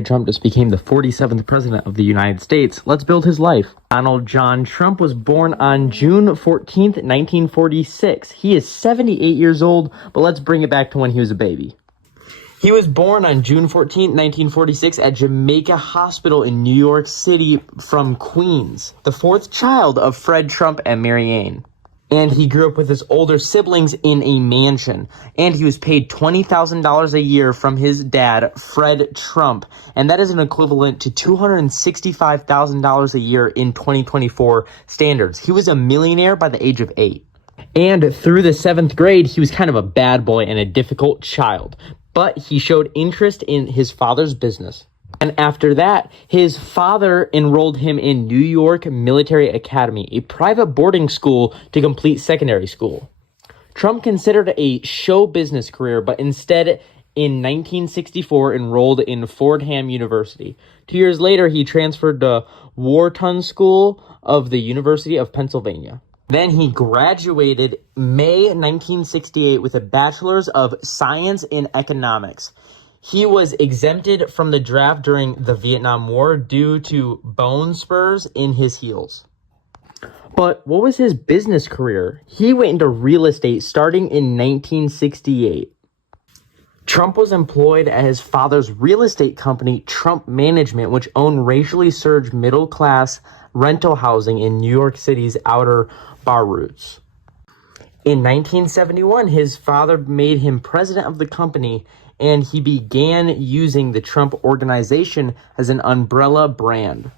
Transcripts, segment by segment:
Trump just became the 47th president of the United States. Let's build his life. Donald John Trump was born on June 14th, 1946. He is 78 years old, but let's bring it back to when he was a baby. He was born on June 14, 1946 at Jamaica Hospital in New York City from Queens, the fourth child of Fred Trump and Mary Ann. And he grew up with his older siblings in a mansion. And he was paid $20,000 a year from his dad, Fred Trump. And that is an equivalent to $265,000 a year in 2024 standards. He was a millionaire by the age of 8. And through the 7th grade, he was kind of a bad boy and a difficult child. But he showed interest in his father's business. And after that, his father enrolled him in New York Military Academy, a private boarding school to complete secondary school. Trump considered a show business career, but instead, in 1964, enrolled in Fordham University. 2 years later, he transferred to Wharton School of the University of Pennsylvania. Then he graduated May 1968 with a bachelor's of science in economics. He was exempted from the draft during the Vietnam War due to bone spurs in his heels. But what was his business career? He went into real estate starting in 1968. Trump was employed at his father's real estate company, Trump Management, which owned racially surged middle-class rental housing in New York City's outer bar routes. In 1971, his father made him president of the company, and he began using the Trump Organization as an umbrella brand.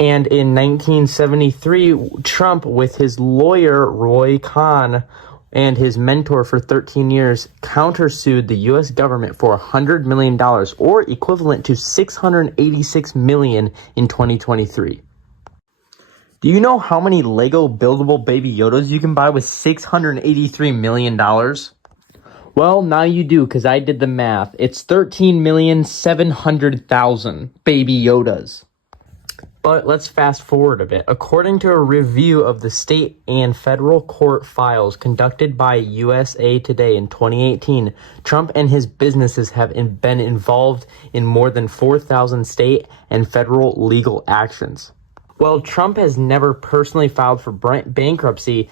And in 1973, Trump, with his lawyer, Roy Cohn, and his mentor for 13 years, countersued the U.S. government for $100 million, or equivalent to $686 million in 2023. Do you know how many Lego buildable Baby Yodas you can buy with $683 million? Well, now you do, because I did the math. It's 13,700,000 Baby Yodas. But let's fast forward a bit. According to a review of the state and federal court files conducted by USA Today in 2018, Trump and his businesses have been involved in more than 4,000 state and federal legal actions. While Trump has never personally filed for bankruptcy,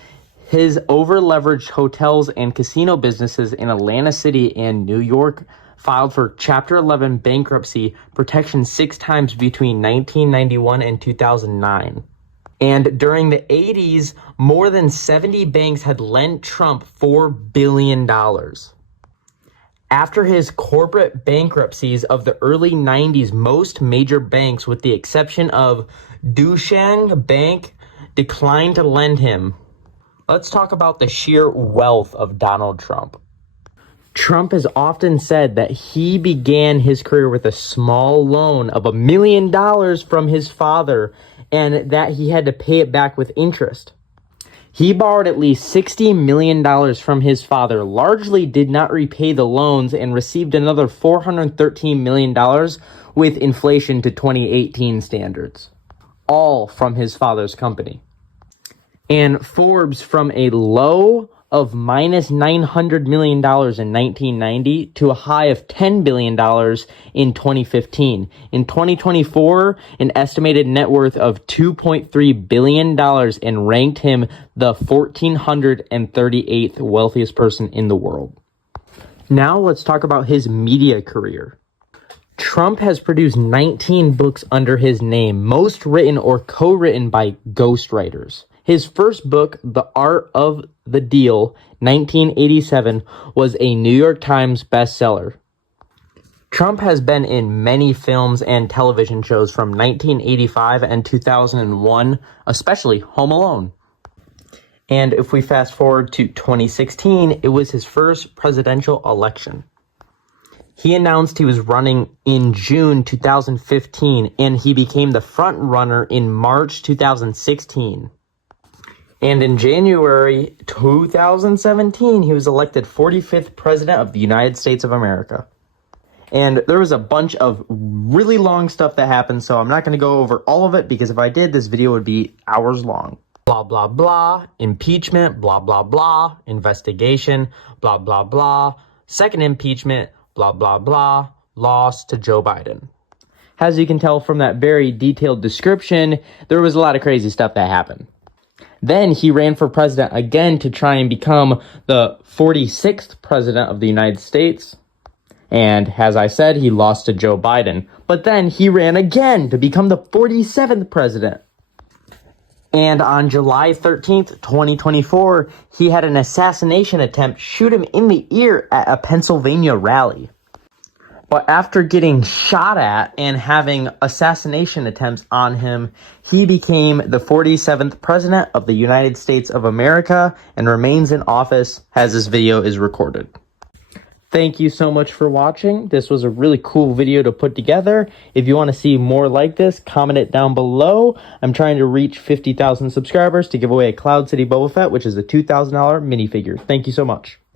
his over-leveraged hotels and casino businesses in Atlantic City and New York filed for Chapter 11 bankruptcy protection 6 times between 1991 and 2009. And during the 80s, more than 70 banks had lent Trump $4 billion. After his corporate bankruptcies of the early 90s, most major banks, with the exception of Deutsche Bank, declined to lend him. Let's talk about the sheer wealth of Donald Trump. Trump has often said that he began his career with a small loan of $1 million from his father, and that he had to pay it back with interest. He borrowed at least $60 million from his father, largely did not repay the loans, and received another $413 million with inflation to 2018 standards, all from his father's company. And Forbes, from a low of minus $900 million in 1990 to a high of $10 billion in 2015. In 2024, an estimated net worth of $2.3 billion, and ranked him the 1,438th wealthiest person in the world. Now let's talk about his media career. Trump has produced 19 books under his name, most written or co-written by ghostwriters. His first book, The Art of the Deal, 1987, was a New York Times bestseller. Trump has been in many films and television shows from 1985 and 2001, especially Home Alone. And if we fast forward to 2016, it was his first presidential election. He announced he was running in June 2015, and he became the front runner in March 2016. And in January 2017, he was elected 45th President of the United States of America. And there was a bunch of really long stuff that happened, so I'm not going to go over all of it, because if I did, this video would be hours long. Blah, blah, blah, impeachment, blah, blah, blah, investigation, blah, blah, blah, second impeachment, blah, blah, blah, lost to Joe Biden. As you can tell from that very detailed description, there was a lot of crazy stuff that happened. Then he ran for president again to try and become the 46th president of the United States. And as I said, he lost to Joe Biden. But then he ran again to become the 47th president. And on July 13th, 2024, he had an assassination attempt shoot him in the ear at a Pennsylvania rally. But after getting shot at and having assassination attempts on him, he became the 47th president of the United States of America and remains in office as this video is recorded. Thank you so much for watching. This was a really cool video to put together. If you want to see more like this, comment it down below. I'm trying to reach 50,000 subscribers to give away a Cloud City Boba Fett, which is a $2,000 minifigure. Thank you so much.